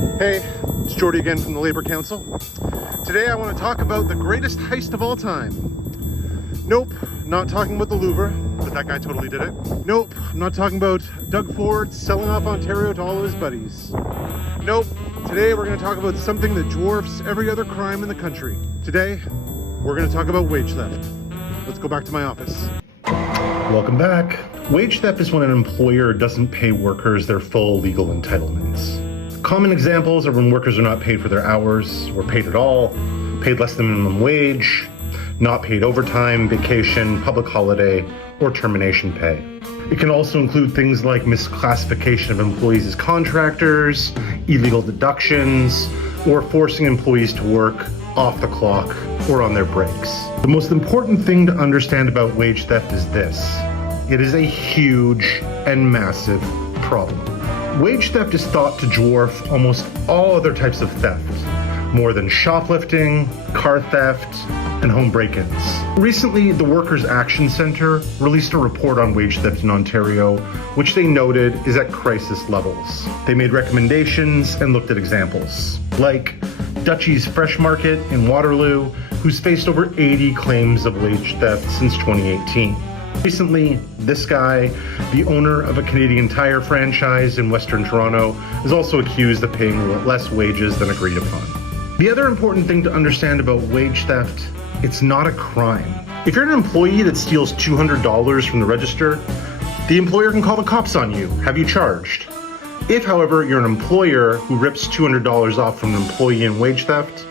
Hey, it's Jordy again from the Labor Council. Today I want to talk about the greatest heist of all time. Nope, not talking about the Louvre, but that guy totally did it. Nope, I'm not talking about Doug Ford selling off Ontario to all of his buddies. Nope, today we're going to talk about something that dwarfs every other crime in the country. Today, we're going to talk about wage theft. Let's go back to my office. Welcome back. Wage theft is when an employer doesn't pay workers their full legal entitlements. Common examples are when workers are not paid for their hours, or paid at all, paid less than minimum wage, not paid overtime, vacation, public holiday, or termination pay. It can also include things like misclassification of employees as contractors, illegal deductions, or forcing employees to work off the clock or on their breaks. The most important thing to understand about wage theft is this: it is a huge and massive problem. Wage theft is thought to dwarf almost all other types of theft, more than shoplifting, car theft, and home break-ins. Recently, the Workers' Action Centre released a report on wage theft in Ontario, which they noted is at crisis levels. They made recommendations and looked at examples, like Dutchie's Fresh Market in Waterloo, who's faced over 80 claims of wage theft since 2018. Recently, this guy, the owner of a Canadian Tire franchise in Western Toronto, is also accused of paying less wages than agreed upon. The other important thing to understand about wage theft, it's not a crime. If you're an employee that steals $200 from the register, the employer can call the cops on you, have you charged. If, however, you're an employer who rips $200 off from an employee in wage theft,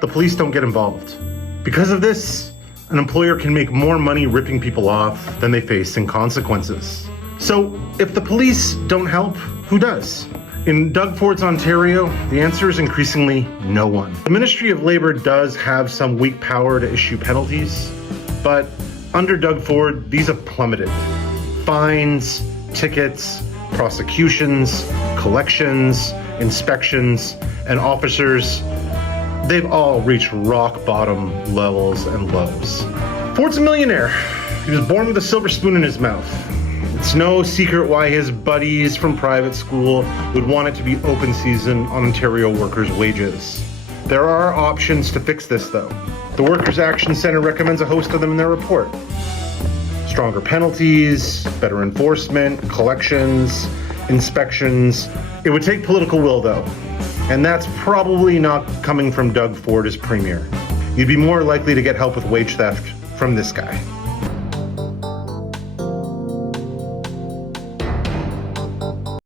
the police don't get involved. Because of this, an employer can make more money ripping people off than they face in consequences. So if the police don't help, who does? In Doug Ford's Ontario, the answer is increasingly no one. The Ministry of Labour does have some weak power to issue penalties, but under Doug Ford, these have plummeted. Fines, tickets, prosecutions, collections, inspections, and officers, they've all reached rock bottom levels and lows. Ford's a millionaire. He was born with a silver spoon in his mouth. It's no secret why his buddies from private school would want it to be open season on Ontario workers' wages. There are options to fix this, though. The Workers' Action Centre recommends a host of them in their report. Stronger penalties, better enforcement, collections, inspections. It would take political will, though. And that's probably not coming from Doug Ford as premier. You'd be more likely to get help with wage theft from this guy.